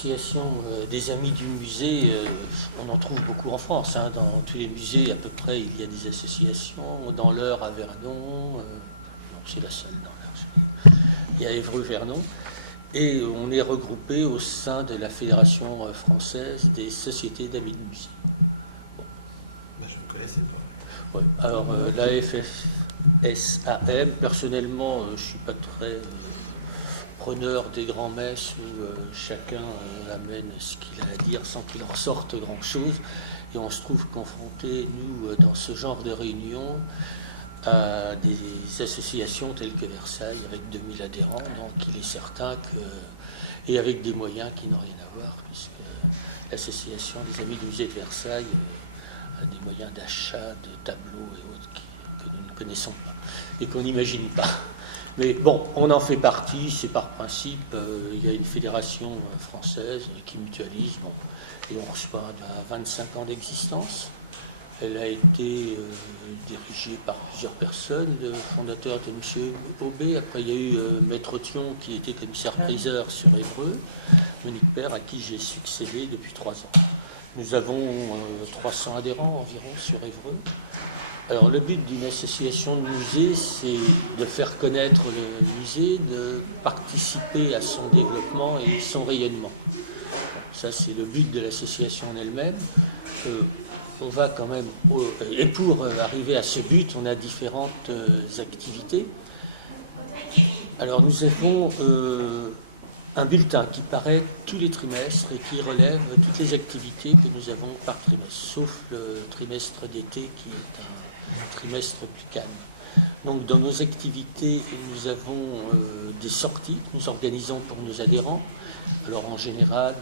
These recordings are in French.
l'association des Amis du Musée, on en trouve beaucoup en France. Hein. Dans tous les musées, à peu près, il y a des associations. Dans l'Eure, à Vernon, non, c'est la seule dans l'Eure. Il y a Évreux-Vernon. Et on est regroupé au sein de la Fédération française des sociétés d'amis de musée. Bon. Ben, je ne connaissais pas. Ouais. Alors, la FFSAM, personnellement, je ne suis pas très preneur des grands-messes où chacun amène ce qu'il a à dire sans qu'il en ressorte grand-chose. Et on se trouve confronté, nous, dans ce genre de réunion, à des associations telles que Versailles, avec 2000 adhérents. Donc il est certain que... Et avec des moyens qui n'ont rien à voir, puisque l'association des Amis du Musée de Versailles a des moyens d'achat de tableaux et autres que nous ne connaissons pas et qu'on n'imagine pas. Mais bon, on en fait partie, c'est par principe. Il y a une fédération française qui mutualise, bon, et on reçoit 25 ans d'existence. Elle a été dirigée par plusieurs personnes. Le fondateur était M. Aubé. Après, il y a eu Maître Thion qui était commissaire-priseur sur Évreux, Monique Père, à qui j'ai succédé depuis 3 ans. Nous avons 300 adhérents environ sur Évreux. Alors, le but d'une association de musée, c'est de faire connaître le musée, de participer à son développement et son rayonnement. Ça, c'est le but de l'association en elle-même. On va quand même... Et pour arriver à ce but, on a différentes activités. Alors, nous avons un bulletin qui paraît tous les trimestres et qui relève toutes les activités que nous avons par trimestre, sauf le trimestre d'été qui est un trimestre plus calme. Donc dans nos activités, nous avons des sorties que nous organisons pour nos adhérents. Alors en général,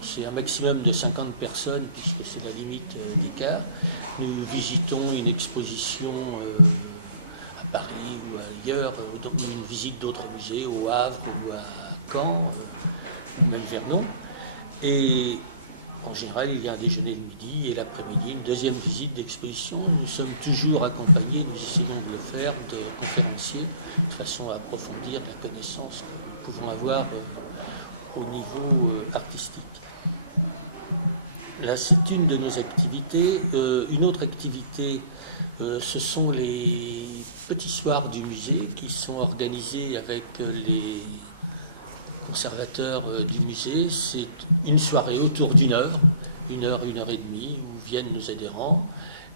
c'est un maximum de 50 personnes puisque c'est la limite d'écart. Nous visitons une exposition à Paris ou ailleurs, une visite d'autres musées, au Havre ou à Caen, ou même Vernon. Et en général, il y a un déjeuner le midi et l'après-midi, une deuxième visite d'exposition. Nous sommes toujours accompagnés, nous essayons de le faire, de conférenciers, de façon à approfondir la connaissance que nous pouvons avoir au niveau artistique. Là, c'est une de nos activités. Une autre activité, ce sont les petits soirs du musée qui sont organisés avec les conservateurs du musée. C'est une soirée autour d'une heure et demie, où viennent nos adhérents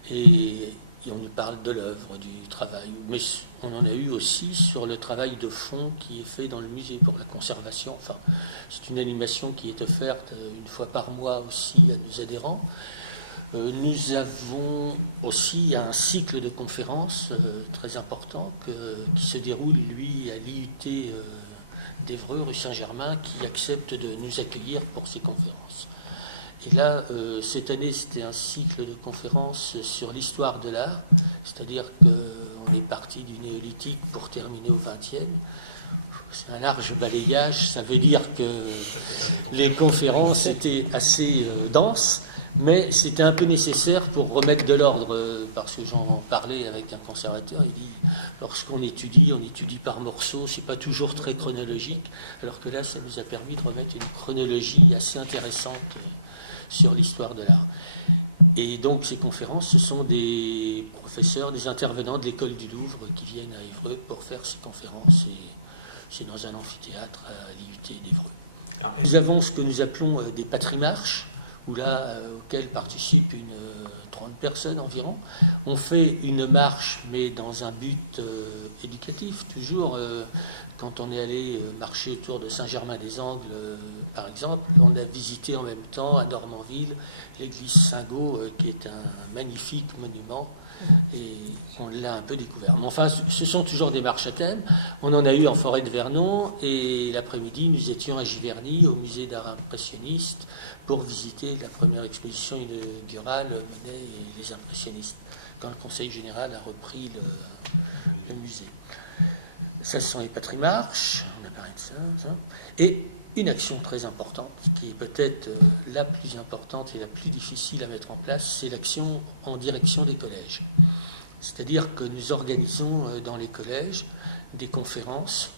et on nous parle de l'œuvre, du travail. Mais on en a eu aussi sur le travail de fond qui est fait dans le musée pour la conservation. Enfin, c'est une animation qui est offerte une fois par mois aussi à nos adhérents. Nous avons aussi un cycle de conférences très important qui se déroule, lui, à l'IUT d'Évreux, rue Saint-Germain, qui accepte de nous accueillir pour ces conférences. Et là, cette année, c'était un cycle de conférences sur l'histoire de l'art, c'est-à-dire qu'on est parti du néolithique pour terminer au XXe. C'est un large balayage, ça veut dire que les conférences étaient assez denses, mais c'était un peu nécessaire pour remettre de l'ordre, parce que j'en parlais avec un conservateur, il dit, lorsqu'on étudie, on étudie par morceaux, c'est pas toujours très chronologique, alors que là, ça nous a permis de remettre une chronologie assez intéressante sur l'histoire de l'art. Et donc, ces conférences, ce sont des professeurs, des intervenants de l'école du Louvre qui viennent à Évreux pour faire ces conférences, et c'est dans un amphithéâtre à l'IUT d'Évreux. Nous avons ce que nous appelons des patrimarches, où là, auquel participent une 30 personnes environ. On fait une marche, mais dans un but éducatif, toujours. Quand on est allé marcher autour de Saint-Germain-des-Angles, par exemple, on a visité en même temps à Normanville l'église Saint-Gau, qui est un magnifique monument, et on l'a un peu découvert. Mais enfin, ce sont toujours des marches à thème. On en a eu en forêt de Vernon, et l'après-midi, nous étions à Giverny, au musée d'art impressionniste, pour visiter la première exposition inaugurale, Monet et les impressionnistes, quand le Conseil général a repris le musée. Ça, ce sont les patrimarches, on a parlé de ça. Et une action très importante, qui est peut-être la plus importante et la plus difficile à mettre en place, c'est l'action en direction des collèges. C'est-à-dire que nous organisons dans les collèges des conférences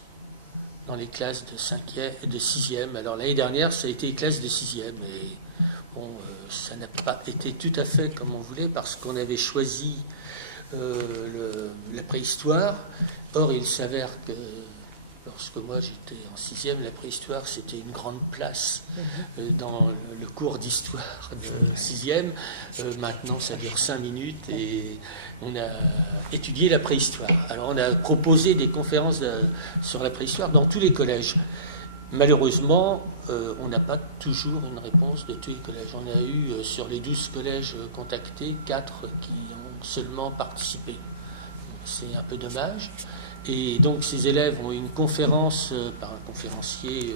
dans les classes de 5e et de 6e. Alors l'année dernière, ça a été les classes de 6e. Et bon, ça n'a pas été tout à fait comme on voulait parce qu'on avait choisi la préhistoire. Or, il s'avère que lorsque moi j'étais en 6e, la préhistoire c'était une grande place dans le cours d'histoire de 6e. Maintenant, ça dure 5 minutes et on a étudié la préhistoire. Alors, on a proposé des conférences sur la préhistoire dans tous les collèges. Malheureusement, on n'a pas toujours une réponse de tous les collèges. On a eu sur les 12 collèges contactés, 4 qui ont seulement participé. C'est un peu dommage. Et donc ces élèves ont eu une conférence par un conférencier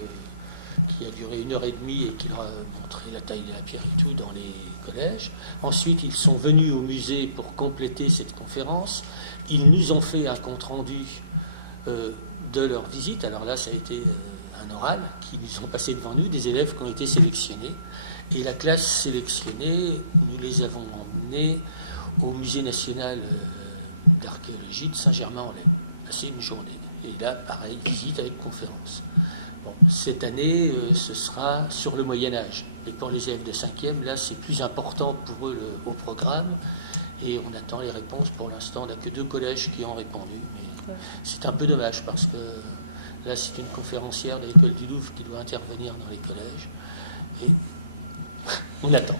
qui a duré 1h30 et qui leur a montré la taille de la pierre et tout dans les collèges. Ensuite, ils sont venus au musée pour compléter cette conférence. Ils nous ont fait un compte-rendu de leur visite. Alors là, ça a été un oral qui nous ont passé devant nous, des élèves qui ont été sélectionnés. Et la classe sélectionnée, nous les avons emmenés au musée national d'archéologie de Saint-Germain-en-Laye. C'est une journée. Et là, pareil, visite avec conférence. Bon, cette année, ce sera sur le Moyen-Âge. Et pour les élèves de 5e, là, c'est plus important pour eux au programme. Et on attend les réponses. Pour l'instant, on n'a que 2 collèges qui ont répondu. Mais c'est un peu dommage parce que là, c'est une conférencière de l'école du Louvre qui doit intervenir dans les collèges. Et on attend.